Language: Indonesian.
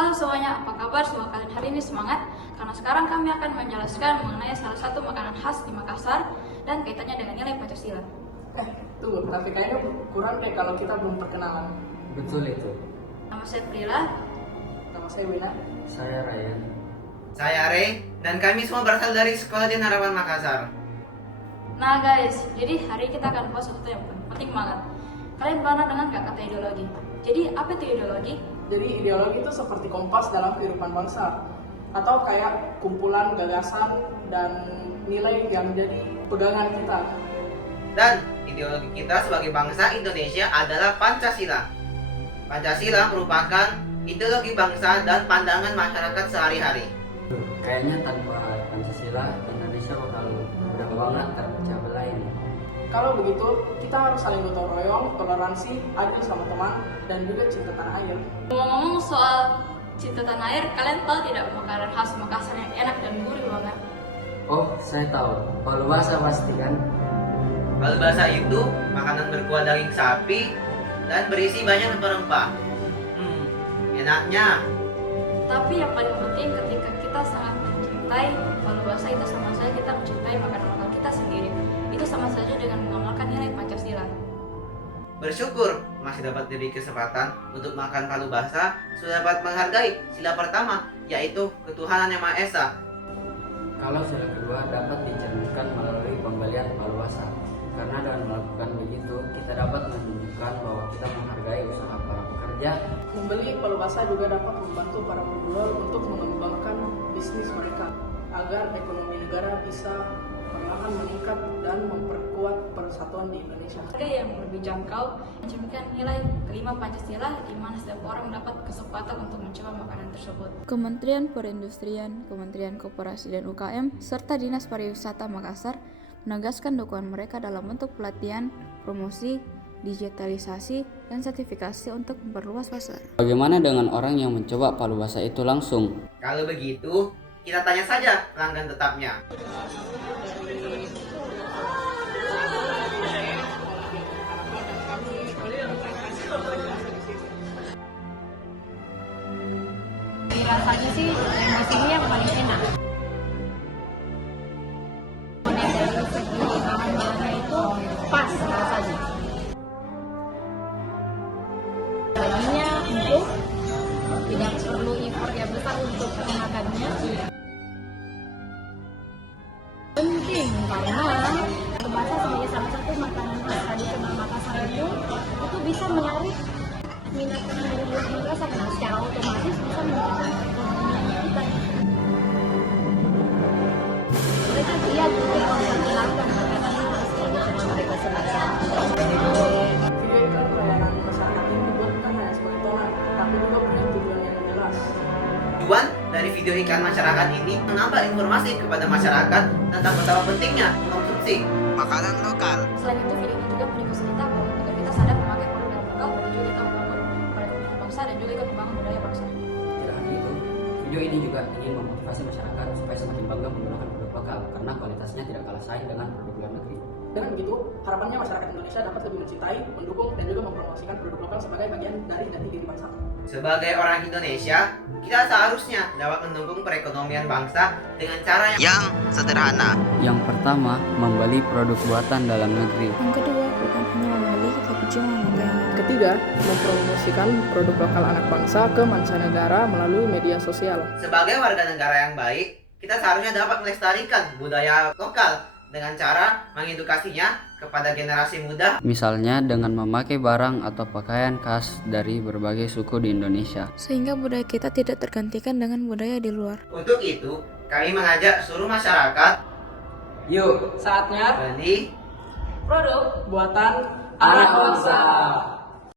Halo semuanya, apa kabar? Semoga kalian hari ini semangat karena sekarang kami akan menjelaskan mengenai salah satu makanan khas di Makassar dan kaitannya dengan nilai Pancasila. Tunggu, tapi kayaknya kurang deh kalau kita belum perkenalan. Betul itu. Nama saya Prila. Nama saya Wina. Saya Ryan. Saya Ray, dan kami semua berasal dari Sekolah Dian Harapan Makassar. Nah guys, jadi hari ini kita akan bahas sesuatu yang penting banget. Kalian pernah dengar nggak kata ideologi? Jadi apa itu ideologi? Jadi ideologi itu seperti kompas dalam kehidupan bangsa, atau kayak kumpulan gagasan dan nilai yang jadi pegangan kita. Dan ideologi kita sebagai bangsa Indonesia adalah Pancasila. Pancasila merupakan ideologi bangsa dan pandangan masyarakat sehari-hari. Kayaknya tanpa Pancasila, Indonesia bakal mudah banget terpecah belah ini. Kalau begitu, kita harus saling gotong royong, toleransi, adil sama teman, dan juga cinta tanah air. Ngomong-ngomong soal cinta tanah air, kalian tahu tidak makanan khas Makassar yang enak dan gurih banget? Oh, saya tahu. Palu basah pasti kan? Palu basah itu makanan berkuah daging sapi dan berisi banyak rempah-rempah. Enaknya. Tapi yang paling penting ketika kita sangat mencintai palu basah itu sama saja kita mencintai makanan-makanan kita sendiri. Itu sama saja dengan mengamalkan nilai Pancasila. Bersyukur masih dapat diberi kesempatan untuk makan palu basah, sudah dapat menghargai sila pertama, yaitu ketuhanan Yang Maha Esa. Kalau sila kedua dapat dicerminkan melalui pembelian palu basah. Karena dengan melakukan begitu, kita dapat menunjukkan bahwa kita menghargai usaha para pekerja. Membeli palu basah juga dapat membantu para penjual untuk mengembangkan bisnis mereka, agar ekonomi negara bisa perlahan meningkat dan memperkuat persatuan di Indonesia. Harga yang lebih jangkau mencerminkan nilai kelima Pancasila di mana setiap orang mendapat kesempatan untuk mencoba makanan tersebut. Kementerian Perindustrian, Kementerian Koperasi dan UKM, serta Dinas Pariwisata Makassar menegaskan dukungan mereka dalam bentuk pelatihan, promosi, digitalisasi, dan sertifikasi untuk memperluas pasar. Bagaimana dengan orang yang mencoba palu basah itu langsung? Kalau begitu, kita tanya saja pelanggan tetapnya. Rasanya sih yang di sini yang paling enak. Dari segi bahan-bahannya itu pas rasanya. Dagingnya empuk, tidak perlu effort yang besar untuk memakannya. Penting karena palu basah sebagai salah satu makanan khas tradisional Makassar itu bisa menarik minat penduduk Makassar. Nah, secara otomatis bisa meningkatkan perekonomian kita. Mereka lihat untuk memperkenalkan makanan khas tradisional mereka semasa. Video iklan pelayanan masyarakat ini dibuat bukan hanya sebagai tontonan, tapi juga punya tujuan yang jelas. Tujuan dari video iklan masyarakat ini menambah informasi kepada masyarakat tentang betapa pentingnya mengkonsumsi makanan lokal. Selain itu, video ini juga menegaskan kita bahwa agar kita sadar memakai produk lokal, tujuan kita membangun perekonomian bangsa dan juga ikut membangun budaya bangsa. Tidak hanya itu, video ini juga ingin memotivasi masyarakat supaya semakin bangga menggunakan produk lokal karena kualitasnya tidak kalah saing dengan produk luar negeri. Dengan begitu, harapannya masyarakat Indonesia dapat lebih mencintai, mendukung, dan juga mempromosikan produk lokal sebagai bagian dari jati diri bangsa. Sebagai orang Indonesia, kita seharusnya dapat mendukung perekonomian bangsa dengan cara yang sederhana. Yang pertama, membeli produk buatan dalam negeri. Yang kedua, bukan hanya membeli, tapi juga memakainya. Ketiga, mempromosikan produk lokal anak bangsa ke mancanegara melalui media sosial. Sebagai warga negara yang baik, kita seharusnya dapat melestarikan budaya lokal dengan cara mengedukasinya kepada generasi muda. Misalnya dengan memakai barang atau pakaian khas dari berbagai suku di Indonesia. Sehingga budaya kita tidak tergantikan dengan budaya di luar. Untuk itu, kami mengajak seluruh masyarakat, Yuk, saatnya beli Produk buatan anak bangsa.